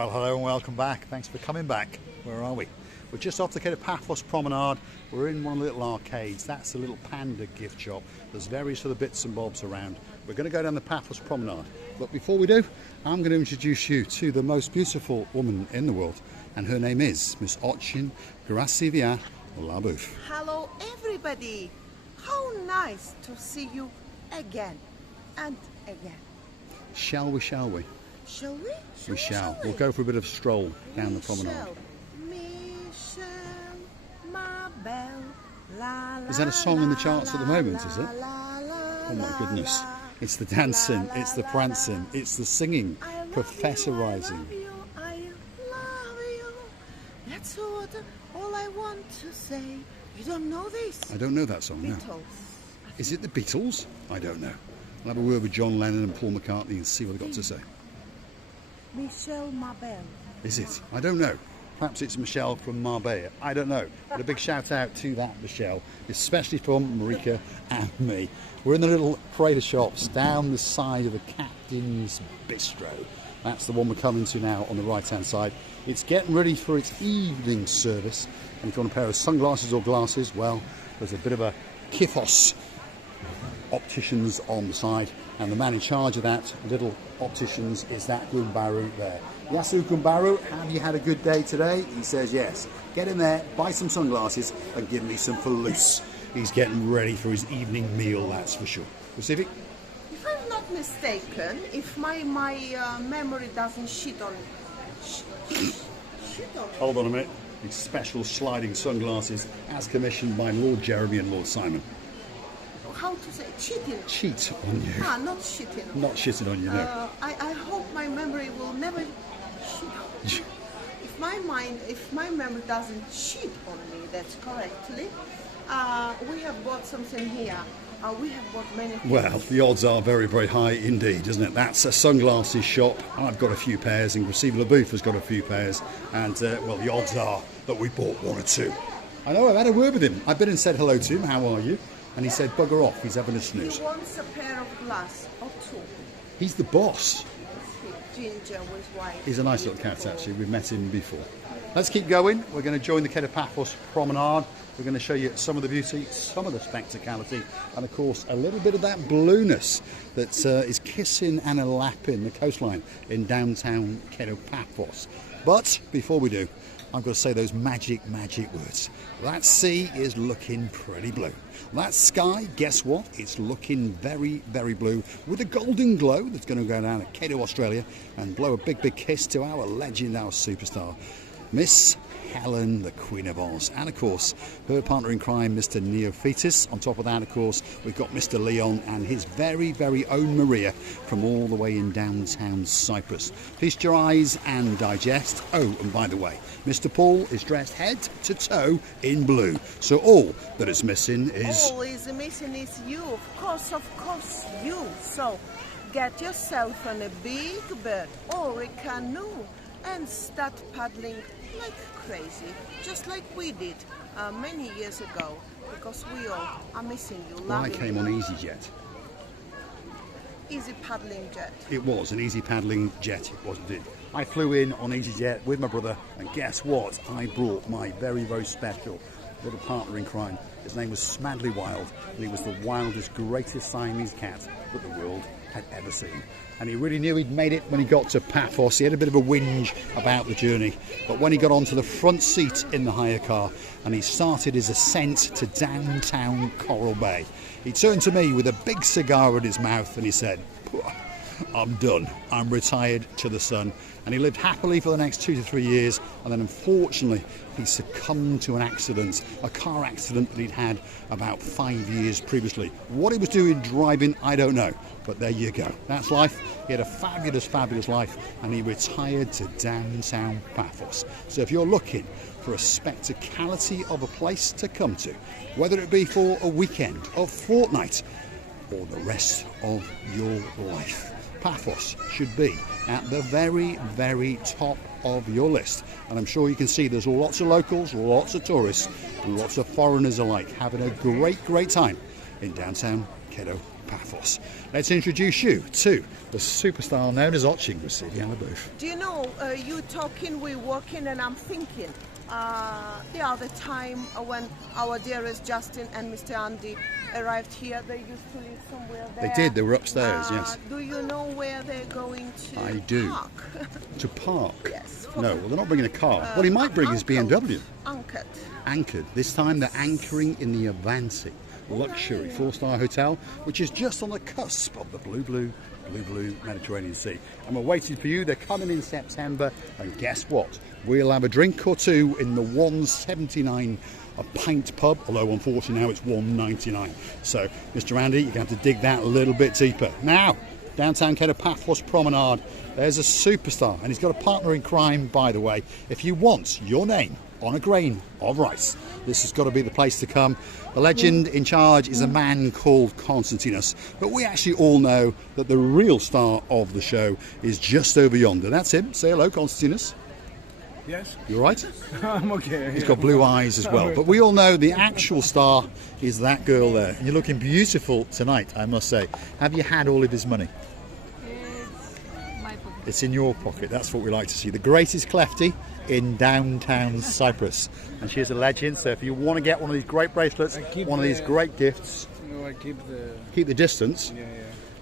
Well, hello and welcome back. Thanks for coming back. Where are we? We're just off the Kato Paphos Promenade. We're in one of the little arcades. That's a little panda gift shop. There's various other bits and bobs around. We're going to go down the Paphos Promenade. But before we do, I'm going to introduce you to the most beautiful woman in the world. And her name is Miss Ochin Gracivia Labouf. Hello everybody. How nice to see you again and again. Shall we? Shall we? We shall. We'll go for a bit of stroll down the promenade. Michelle, ma belle, la, la, is that a song in the charts at the moment, is it? Oh my goodness. It's the dancing, it's the prancing, it's the singing, professorizing. I love you. That's all I want to say. You don't know this? I don't know that song, no. Beatles. Is it the Beatles? I don't know. I'll have a word with John Lennon and Paul McCartney and see what they've got to say. Michelle, ma belle. Is it? I don't know. Perhaps it's Michelle from Marbella. I don't know. But a big shout out to that Michelle, especially from Marika and me. We're in the little Prater shops down the side of the Captain's Bistro. That's the one we're coming to now on the right hand side. It's getting ready for its evening service. And if you want a pair of sunglasses or glasses, well, there's a bit of a Paphos opticians on the side, and the man in charge of that little opticians is that Gumbaru there. Yasu Gumbaru, have you had a good day today? He says yes. Get in there, buy some sunglasses and give me some for loose. He's getting ready for his evening meal, that's for sure. Pacific? If I'm not mistaken, if my memory doesn't shit on Hold on a minute. These special sliding sunglasses as commissioned by Lord Jeremy and Lord Simon. How to say cheating? Cheat on you. Not shitting. Not shitting on you, no. I hope my memory will never cheat. If my memory doesn't cheat on me, that's correctly. We have bought something here. We have bought many things. Well, the odds are very, very high indeed, isn't it? That's a sunglasses shop. I've got a few pairs, and Gracivia Labouf has got a few pairs. And, well, the odds are that we bought one or two. I know, I've had a word with him. I've been and said hello to him. How are you? And he said, bugger off, he's having a snooze. He wants a pair of glass or two. He's the boss. Ginger with white. He's a nice little cat, actually. We've met him before. Let's keep going. We're going to join the Kato Paphos Promenade. We're going to show you some of the beauty, some of the spectacality, and of course a little bit of that blueness that is kissing and lapping the coastline in downtown Kato Paphos. But before we do, I've got to say those magic words. That sea is looking pretty blue. That sky, guess what? It's looking very, very blue with a golden glow that's going to go down at Kato, Australia, and blow a big, big kiss to our legend, our superstar, Miss Helen, the Queen of Oz. And of course, her partner in crime, Mr. Neophytus. On top of that, of course, we've got Mr. Leon and his very, very own Maria from all the way in downtown Cyprus. Feast your eyes and digest. Oh, and by the way, Mr. Paul is dressed head to toe in blue. So all that is missing is... All is missing is you. Of course, you. So get yourself on a big boat or a canoe and start paddling like crazy, just like we did many years ago, because we all are missing you. Well, I came on EasyJet. Easy paddling jet. It was an easy paddling jet, it was indeed. I flew in on EasyJet with my brother, and guess what? I brought my very, very special little partner in crime. His name was Smedley Wild, and he was the wildest, greatest Siamese cat that the world had ever seen. And he really knew he'd made it when he got to Paphos. He had a bit of a whinge about the journey, but when he got onto the front seat in the hire car and he started his ascent to downtown Coral Bay, he turned to me with a big cigar in his mouth and he said, I'm done, I'm retired to the sun. And he lived happily for the next 2 to 3 years, and then unfortunately he succumbed to an accident, a car accident that he'd had about 5 years previously. What he was doing driving, I don't know, but there you go. That's life. He had a fabulous, fabulous life, and he retired to downtown Paphos. So if you're looking for a spectacality of a place to come to, whether it be for a weekend, a fortnight, or the rest of your life, Paphos should be at the very, very top of your list. And I'm sure you can see there's lots of locals, lots of tourists, and lots of foreigners alike having a great, great time in downtown Kato Paphos. Let's introduce you to the superstar known as Oching with City and the Booth. Do you know, you talking, we walking, and I'm thinking, the other time when our dearest Justin and Mr. Andy arrived here, they used to live somewhere there. They did, they were upstairs, yes. Do you know where they're going to I do. park? To park? Yes. No, well, they're not bringing a car. What he might bring is BMW. Anchored. Anchored. This time they're anchoring in the Avanti luxury 4-star hotel, which is just on the cusp of the blue Mediterranean Sea. And we're waiting for you. They're coming in September, and guess what? We'll have a drink or two in the 179 a pint pub, although unfortunately now it's 199. So, Mr. Andy, you're going to have to dig that a little bit deeper. Now, downtown Kato, Paphos Promenade, there's a superstar, and he's got a partner in crime, by the way. If you want your name on a grain of rice, this has got to be the place to come. The legend in charge is a man called Konstantinos, but we actually all know that the real star of the show is just over yonder. That's him. Say hello, Konstantinos. Yes. You all right? I'm okay. He's got blue eyes as well. But we all know the actual star is that girl there. And you're looking beautiful tonight, I must say. Have you had all of his money? It's my pocket. It's in your pocket. That's what we like to see. The greatest Clefty in downtown Cyprus. And she's a legend. So if you want to get one of these great bracelets, one of these great gifts, No, I keep the distance. Yeah.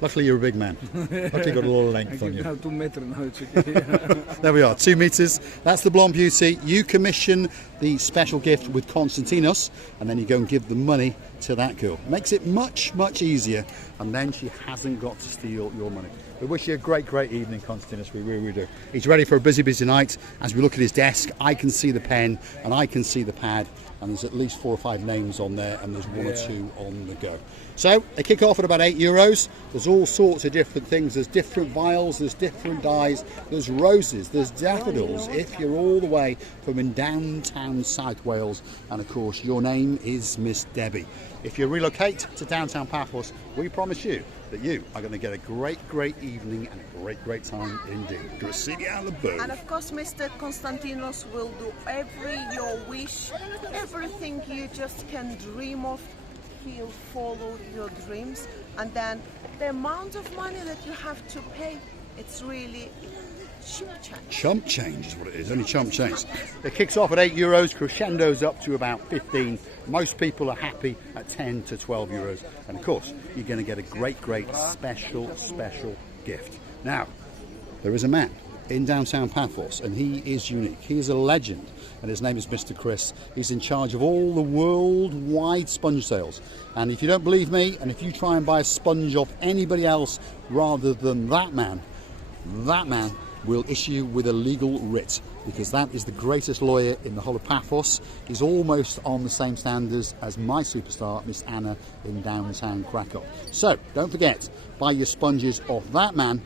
Luckily, you're a big man. Luckily, you've got a lot of length on you. Now 2 meters now. It's okay. There we are, 2 meters. That's the blonde beauty. You commission the special gift with Konstantinos, and then you go and give the money to that girl. Makes it much, much easier, and then she hasn't got to steal your money. We wish you a great, great evening, Konstantinos. We really, really do. He's ready for a busy, busy night. As we look at his desk, I can see the pen and I can see the pad, and there's at least 4 or 5 names on there, and there's 1 or 2 on the go. So they kick off at about €8. There's all sorts of different things. There's different vials, there's different dyes, there's roses, there's daffodils. If you're all the way from in downtown South Wales, and of course your name is Miss Debbie. If you relocate to downtown Paphos, we promise you that you are going to get a great, great evening and a great, great time indeed. Gracilia and the Boo. And of course, Mr. Konstantinos will do your wish, everything you just can dream of. He'll follow your dreams, and then the amount of money that you have to pay, it's really chump change. Chump change is what it is, only chump change. It kicks off at €8, crescendos up to about 15. Most people are happy at 10 to 12 euros. And of course, you're going to get a great, great special gift. Now, there is a man in downtown Paphos, and he is unique. He is a legend, and his name is Mr. Chris. He's in charge of all the worldwide sponge sales. And if you don't believe me, and if you try and buy a sponge off anybody else rather than that man will issue you with a legal writ, because that is the greatest lawyer in the whole of Paphos. He's almost on the same standards as my superstar, Miss Anna, in downtown Krakow. So don't forget, buy your sponges off that man,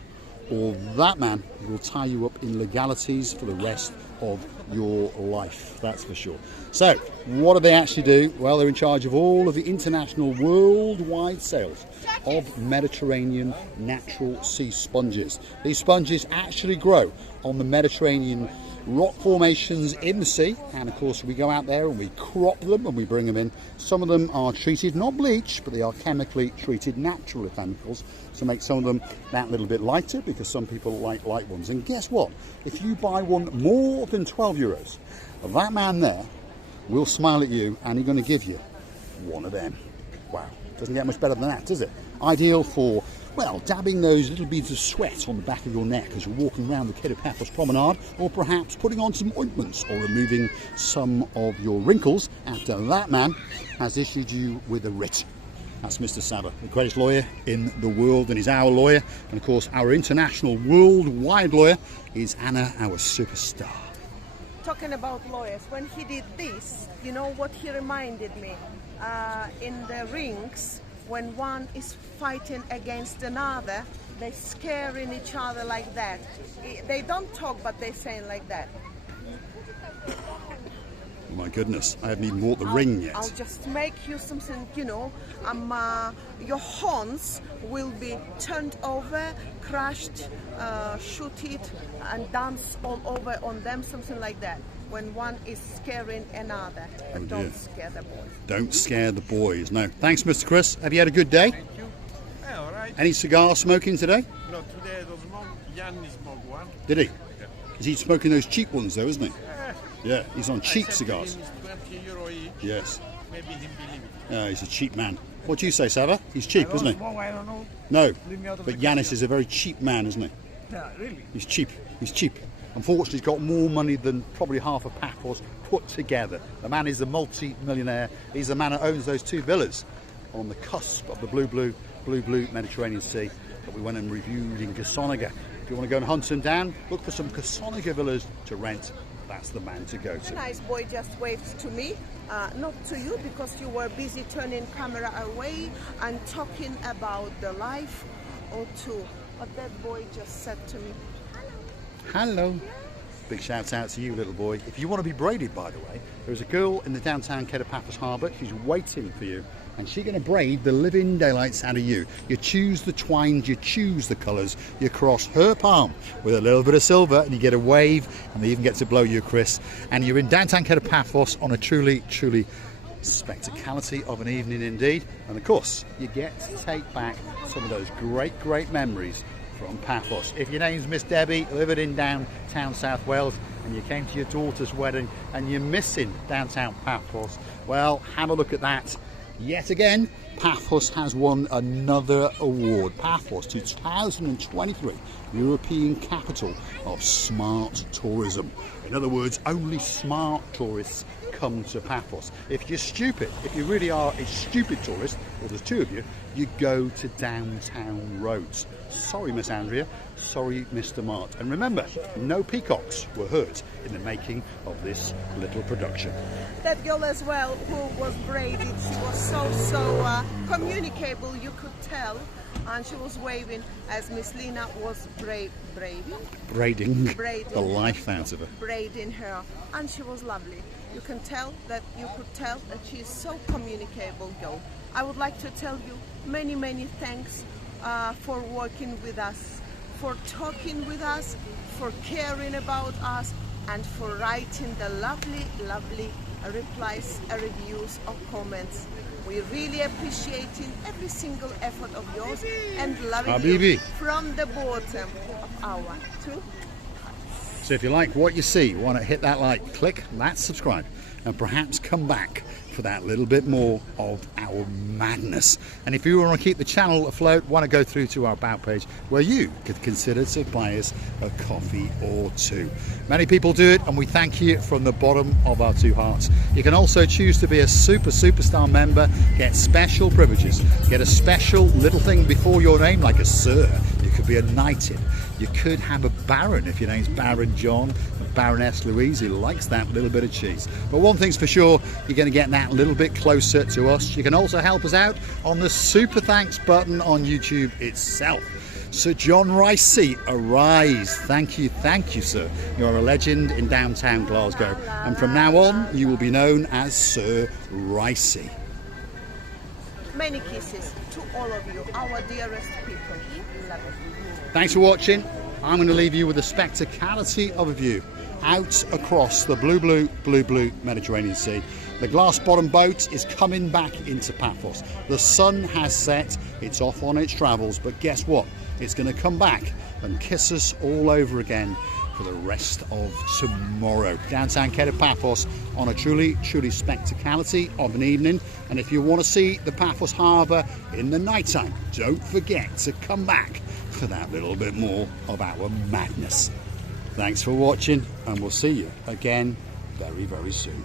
or that man will tie you up in legalities for the rest of your life, that's for sure. So what do they actually do? Well, they're in charge of all of the international worldwide sales of Mediterranean natural sea sponges. These sponges actually grow on the Mediterranean rock formations in the sea, and of course we go out there and we crop them and we bring them in. Some of them are treated, not bleached, but they are chemically treated, natural chemicals, to make some of them that little bit lighter, because some people like light ones. And guess what? If you buy one more than €12, that man there will smile at you and he's going to give you one of them. Wow, doesn't get much better than that, does it? Ideal for, well, dabbing those little beads of sweat on the back of your neck as you're walking around the Kato Paphos Promenade, or perhaps putting on some ointments or removing some of your wrinkles after that man has issued you with a writ. That's Mr. Saba, the greatest lawyer in the world, and he's our lawyer. And of course, our international worldwide lawyer is Anna, our superstar. Talking about lawyers, when he did this, you know what he reminded me? In the rings, when one is fighting against another, they're scaring each other like that. They don't talk, but they're saying like that. Oh my goodness, I haven't even bought the ring yet. I'll just make you something, you know, your horns will be turned over, crushed, shoot it, and dance all over on them, something like that. When one is scaring another, and don't scare the boys. Don't scare the boys. No. Thanks, Mr. Chris. Have you had a good day? Thank you. Any cigar smoking today? No, today I don't smoke. Jan smoked one. Did he? Yeah. Is he smoking those cheap ones though, isn't he? Yeah, he's on cheap I said cigars. to him it's 20 euro each. Yes. Maybe he believe it. He's a cheap man. What do you say, Sava? He's cheap, isn't he? Smoke, I don't know. No, Leave me out of but the Yanis is a very cheap man, isn't he? Yeah, really. He's cheap. He's cheap. Unfortunately, he's got more money than probably half of Paphos put together. The man is a multi-millionaire. He's the man that owns those 2 villas on the cusp of the blue Mediterranean Sea that we went and reviewed in Kasonaga. If you want to go and hunt them down, look for some Kasonaga villas to rent. That's the man to go The to. nice boy just waved to me, not to you because you were busy turning camera away and talking about the life or two. But that boy just said to me, Hello. Big shout out to you, little boy. If you want to be braided, by the way, there's a girl in the downtown Kato Paphos Harbour. She's waiting for you, and she's going to braid the living daylights out of you. You choose the twines, you choose the colours, you cross her palm with a little bit of silver, and you get a wave, and they even get to blow you a kiss. And you're in downtown Kato Paphos on a truly spectacality of an evening indeed. And of course, you get to take back some of those great memories from Paphos. If your name's Miss Debbie, living in downtown South Wales, and you came to your daughter's wedding and you're missing downtown Paphos, well, have a look at that. Yet again, Paphos has won another award. Paphos 2023 European Capital of Smart Tourism. In other words, only smart tourists come to Paphos. If you're stupid, if you really are a stupid tourist, or there's 2 of you, you go to downtown roads. Sorry, Miss Andrea. Sorry, Mr. Mart. And remember, no peacocks were hurt in the making of this little production. that girl as well who was braided, she was so communicable, you could tell. And she was waving as Miss Lena was braiding Braiding the life out of her. braiding her, and she was lovely. You could tell that she is so communicable girl. I would like to tell you many thanks for working with us, for talking with us, for caring about us, and for writing the lovely replies, reviews or comments. We really appreciating every single effort of yours and loving Habibi. you from the bottom of our 2. So if you like what you see, want to hit that like, click that subscribe, and perhaps come back for that little bit more of our madness. And if you want to keep the channel afloat, want to go through to our about page where you could consider to buy us a coffee or 2. Many people do it, and we thank you from the bottom of our 2 hearts. You can also choose to be a superstar member, get special privileges, get a special little thing before your name like a sir. You could be a knighted. You could have a baron if your name's Baron John, a Baroness Louise who likes that little bit of cheese. But one thing's for sure, you're going to get that little bit closer to us. You can also help us out on the super thanks button on YouTube itself. Sir John Ricey, arise. Thank you, sir. You're a legend in downtown Glasgow. And from now on, you will be known as Sir Ricey. Many kisses to all of you, our dearest people. Love you. Thanks for watching. I'm going to leave you with the spectacality of a view out across the blue Mediterranean Sea. The glass bottom boat is coming back into Paphos. The sun has set, it's off on its travels, but guess what? It's going to come back and kiss us all over again for the rest of tomorrow. Downtown Kato Paphos on a truly spectacality of an evening. And if you want to see the Paphos Harbour in the nighttime, don't forget to come back for that little bit more of our madness. Thanks for watching, and we'll see you again very soon.